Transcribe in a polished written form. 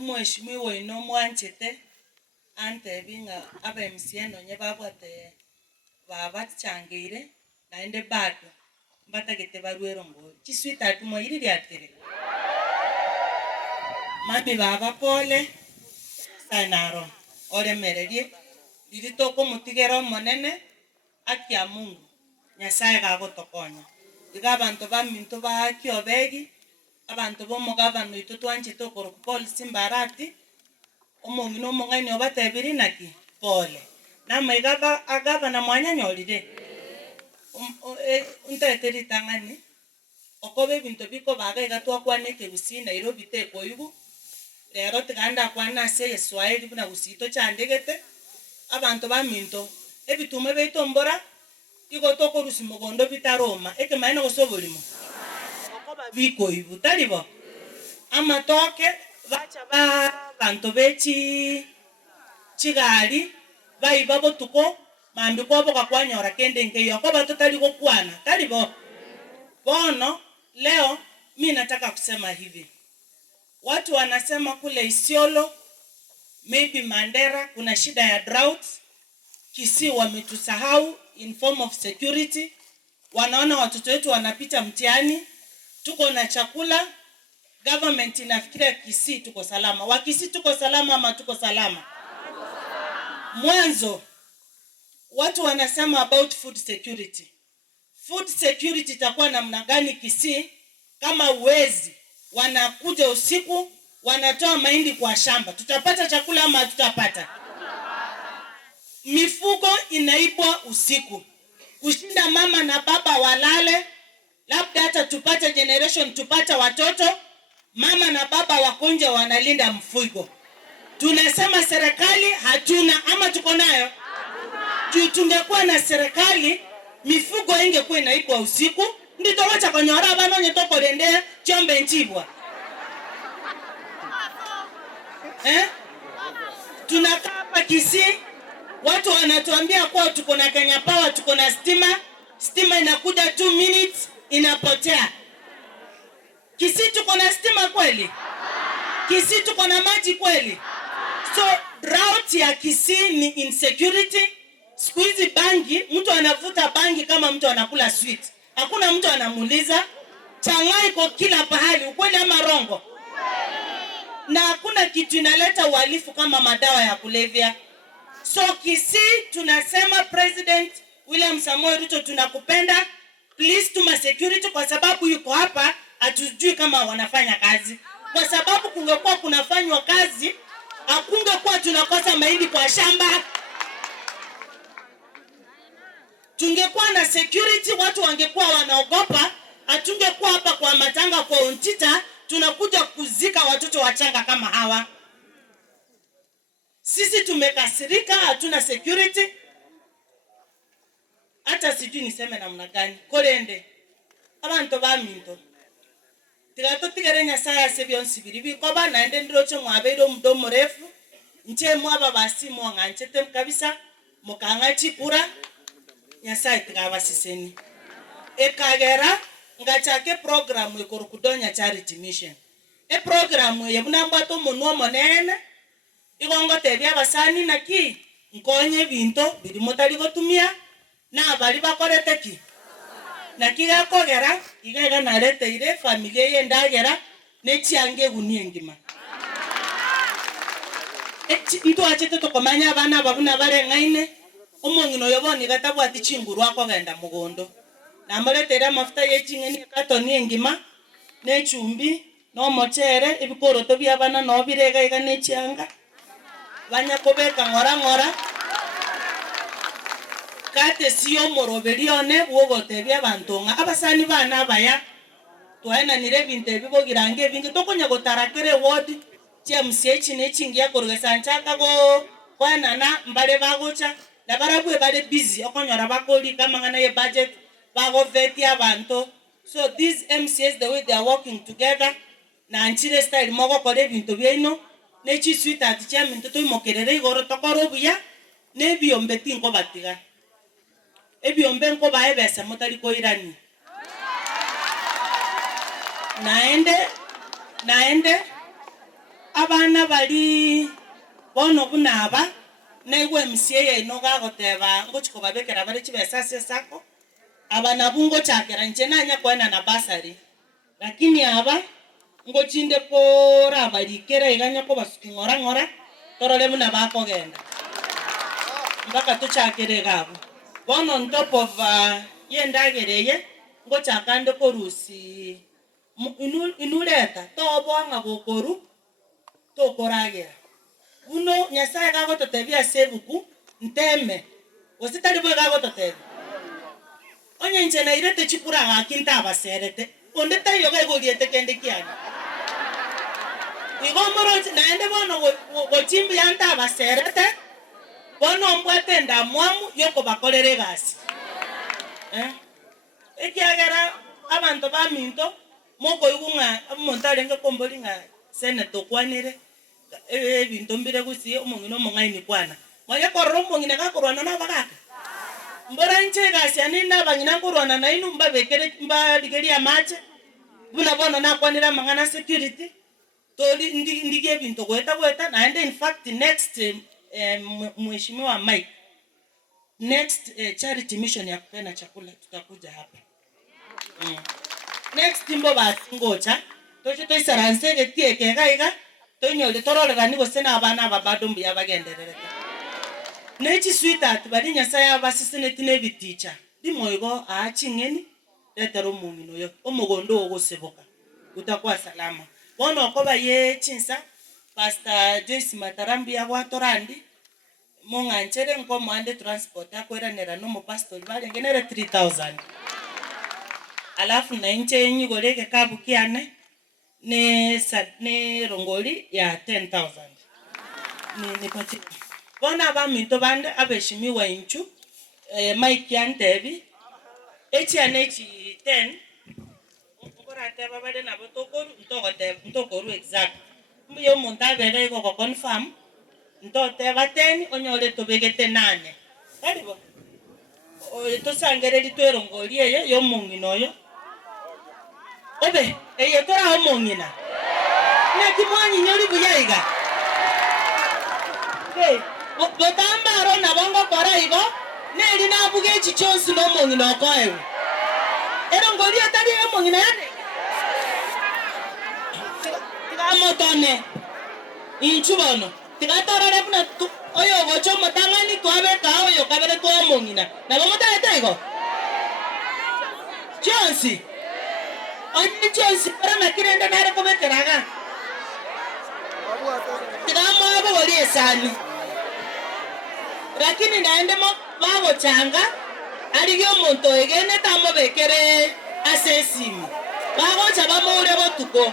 Mheshimiwa ino mwanchete ante binga aba MCN onye babwate baba changeire naende bado mbatagete barwero ngo chiswita atumo iri lyatere mami baba pole sanaro ore mererie ilitoko mutigero monene akia Mungu Nyasaye gagotokonya iga abantu baminto ba kiobegi abantu bo mugabano itutwanje tokoro police mbarati omongino mongani obatebiri naki pole nama igaba agaba na mwanya nyorire unteteri tangani okobe bintu biko baga igatwa kwaneke Kisii Nairobi teko yugo rero tiganda kwana se Swahili buna Kisii chandegete abantu baminto ebitume beitombora igotoko rusimogondo bitaroma ekemaino gosobolimo okoba biko ibu talibo amatoke bacha bantu bechi chigali baiba botuko mambi kwabo kakwanyora kende ngeyo okoba totali gokwana talibo bono leo mimi nataka kusema hivi watu wanasema kule Isiolo maybe Mandera kuna shida ya drought Kisii wametusahau in form of security wanaona watoto wetu wanapita mtihani tuko na chakula government inafikiria Kisii tuko salama wakisii tuko salama ama tuko salama mwanzo watu wanasema about food security itakuwa namna gani Kisii kama uwezi wanakuja usiku wanatoa mahindi kwa shamba tutapata chakula ama tutapata mifugo inaibwa usiku kushinda mama na baba walale labda hata tupate generation tupata watoto mama na baba wakonje wanalinda mfugo tunasema serikali hatuna ama tuko nayo juu tungekuwa na serikali mifugo ingekuwa inaibwa usiku ndito wacha konyora bano nyetoko rende chombe nchibwa tunakaa hapa Kisii watu wanatuambia kwa tuko na Kenya Power tuko na stima inakuja 2 minutes inapotea Kisii tuko na stima kweli Kisii tuko na maji kweli so drought ya Kisii ni insecurity squeeze bangi mtu anavuta bangi kama mtu anakula sweet hakuna mtu anamuuliza changai kwa kila pahali ukweli ama rongo na hakuna kitu inaleta uhalifu kama madawa ya kulevya so Kisii tunasema President William Samoei Ruto tunakupenda please tuma security kwa sababu yuko hapa hatujui kama wanafanya kazi kwa sababu kungekuwa kunafanywa kazi hakungekuwa tunakosa mahindi kwa shamba tungekuwa na security watu wangekuwa wanaogopa hatungekuwa hapa kwa matanga kwa untita tunakuja kuzika watoto wachanga kama hawa sisi tumekasirika hatuna security hata sijui niseme namna gani korende abantu baminto tigato tigerenya saya sebionsi biribi koba naende ndirocho mwabeiro mdomo refu nche mwaba basimo nganchete kabisa mukanga chipura Nyasaye tigabasiseni ekagera ngachake program ekorokudonya charity mission program yebunambato munwa monene igongo tebya basani naki nkonye binto biri motari gotumia na bali bakorete ki nakiga kogera igega narete ire familia yendagera nechiange gunie ngima nto achete tokomanya abana babuna bare ngaine omongino yoboni gatabwati chinguru akogenda mugondo namoretera mafuta yechingeni katoni ngima nechumbi no mochere ebikoro to byabana no birega iga nechianga banya kobeka ngora kate siyo moroberione bwogotebya abantonga abasani bana baya twaena nire binte bibogirange bingi tokonya gotarakere ward CMCH nechingia korogesa nchaka go kwana na mbale bagocha na barabwe bale busy okonyora bakoli kama ngana ye budget bago veti abantu so these MCs the way they are working together na anchire style mogo kore bintu byeno nechi sweet aticha mintu to imokerere igoro tokoro buya nebiombe tinko batiga ebiombe nko baebesa motari ko irani naende abana bali bono bunaba naigwe MCA ino gagoteba ngochiko babekera bari chibesase sako abana bungo chakera nche nanya kwena na basari lakini aba ngochinde pora barikera iganya ko basuki ngora torole buna bakogenda mbaka tuchakere gabo bono on top of yendagereye ngochakande korusi inuleta tobonga bokoru tokoragera uno nyasaye gagototebia sebuku nteme ositari bwe gagototebia onye nche na irete chipura gakinta abaserete onde tayo gagoriete kende kiani igomoro naende bono gochimbi yanta abaserete bono mbwate ndamwamu yoko bakorere gasi ekiagera abantu baminto moko igunga amontare ngakomboli nga senato kwanire ebintu mbire gusi omongino mongaini kwana moya korro mongina gakorwana na bagaka mbora nche gasi anina bangina korwana na inu mbabekere mbaligeria mache buna bono na kwanira mangana security toli ndige bintu gweta na and in fact next mheshimiwa Mike next charity mission ya kupena chakula tutakuja hapa next timbo basingocha tocho toisaransege tieke gaiga tonyole tororera nigo sena abana babadumbu yabagenderereta nechi sweetheart bari nyasaye abasisineti nebiticha dimoigo aachingeni letero mumino yo omugondo ogoseboka utakwa salama bono okoba ye chinsa Pastor Joyce Matarambi agwatorandi monganchere nko mwande transport akweranera no mu pastor bari ngenere 3000 alafu na inche yenyu gorege kabukiane ne rongoli ya 10,000 ni pati bona ba minto bande abeshimiwa inchu Mike yantebi echi 10 okora teba bade na botokoru ntokoru exact mbiyo montabere ko confirm ntoteba 10 onyole tobegete 8 karibo to sangere litwerongoli eyo yo mungino yo obe eye tora omongina na kimwanyi nyori buyaiga botambaro na bongo kora igo neli na buge chichonsi no mongina okoewe erongoli atari omongina yane tigamotone inchubono tigatorare buna oyo gocho motangani twabe ka oyo kabere to omongina na bomotete igo chonsi onye chonsi para makirenda nare komekeraga tigamo abo boli esani lakini naende mo babo changa aligyo monto egene tamo bekere asesimu babo chaba mo ure botuko